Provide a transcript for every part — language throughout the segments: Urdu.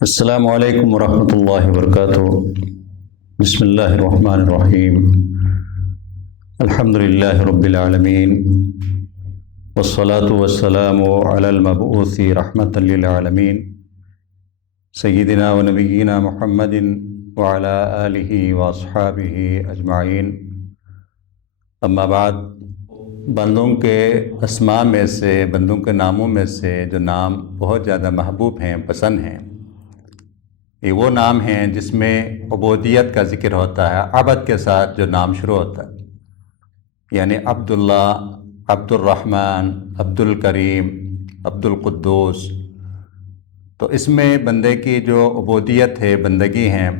السلام علیکم ورحمۃ اللہ وبرکاتہ۔ بسم اللہ الرحمن الرحیم۔ الحمد للہ رب العالمین، والصلاة والسلام علی المبعوث رحمۃ للعالمین، سیدنا و نبینا محمد وعلی آلہ واصحابہ اجمعین۔ اما بعد، بندوں کے اسماء میں سے، بندوں کے ناموں میں سے جو نام بہت زیادہ محبوب ہیں، پسند ہیں، یہ وہ نام ہیں جس میں عبودیت کا ذکر ہوتا ہے، عبد کے ساتھ جو نام شروع ہوتا ہے، یعنی عبداللہ، عبد الرحمن، عبد الکریم، عبد القدوس۔ تو اس میں بندے کی جو عبودیت ہے، بندگی ہیں،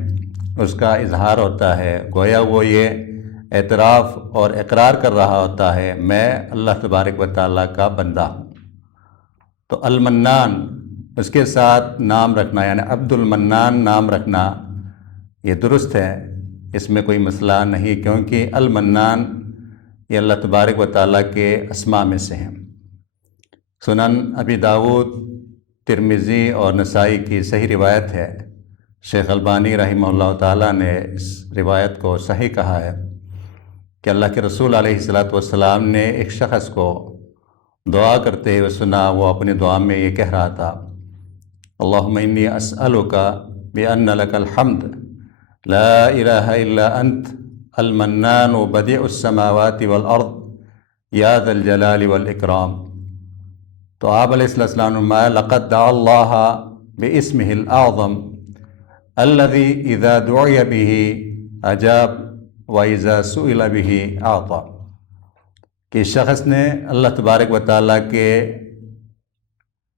اس کا اظہار ہوتا ہے، گویا وہ یہ اعتراف اور اقرار کر رہا ہوتا ہے، میں اللہ تبارک و تعالیٰ کا بندہ ہوں۔ تو المنان، اس کے ساتھ نام رکھنا، یعنی عبد المنان نام رکھنا، یہ درست ہے، اس میں کوئی مسئلہ نہیں، کیونکہ المنان یہ اللہ تبارک و تعالیٰ کے اسماء میں سے ہیں۔ سنن ابی داود، ترمذی اور نسائی کی صحیح روایت ہے، شیخ البانی رحمہ اللہ تعالیٰ نے اس روایت کو صحیح کہا ہے کہ اللہ کے رسول علیہ الصلاۃ والسلام نے ایک شخص کو دعا کرتے ہوئے سنا، وہ اپنی دعا میں یہ کہہ رہا تھا، اللہم انی اسألک بأن لک الحمد لا الہ الا انت المنان بدیع السماوات والارض یا ذا الجلال والاکرام۔ تو آپ علیہ السلام نے فرمایا، لقد دعا اللہ باسمہ الاعظم الذی اذا دعی به اجاب واذا سئل به اعطى، کہ شخص نے اللہ تبارک و تعالیٰ کے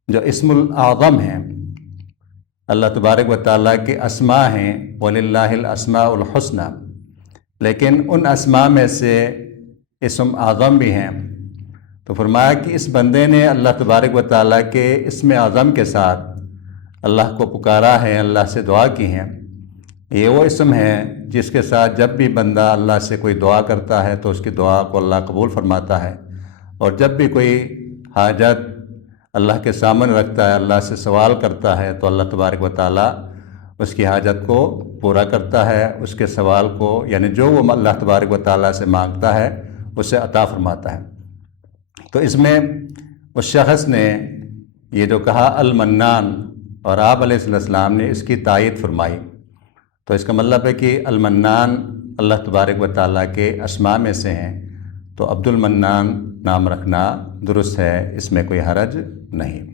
جو اسم الاعظم ہیں، اللہ تبارک و تعالیٰ کے اسماء ہیں، وَلِلَّهِ الْأَسْمَاءُ الْحُسْنَى، لیکن ان اسماء میں سے اسم اعظم بھی ہیں۔ تو فرمایا کہ اس بندے نے اللہ تبارک و تعالیٰ کے اسم اعظم کے ساتھ اللہ کو پکارا ہے، اللہ سے دعا کی ہیں۔ یہ وہ اسم ہے جس کے ساتھ جب بھی بندہ اللہ سے کوئی دعا کرتا ہے تو اس کی دعا کو اللہ قبول فرماتا ہے، اور جب بھی کوئی حاجت اللہ کے سامنے رکھتا ہے، اللہ سے سوال کرتا ہے، تو اللہ تبارک و تعالیٰ اس کی حاجت کو پورا کرتا ہے، اس کے سوال کو، یعنی جو وہ اللہ تبارک و تعالیٰ سے مانگتا ہے اسے عطا فرماتا ہے۔ تو اس میں اس شخص نے یہ جو کہا المنان، اور آپ علیہ السلام نے اس کی تائید فرمائی، تو اس کا مطلب ہے کہ المنان اللہ تبارک و تعالیٰ کے اسماء میں سے ہیں، تو عبد المنان نام رکھنا درست ہے، اس میں کوئی حرج نہیں۔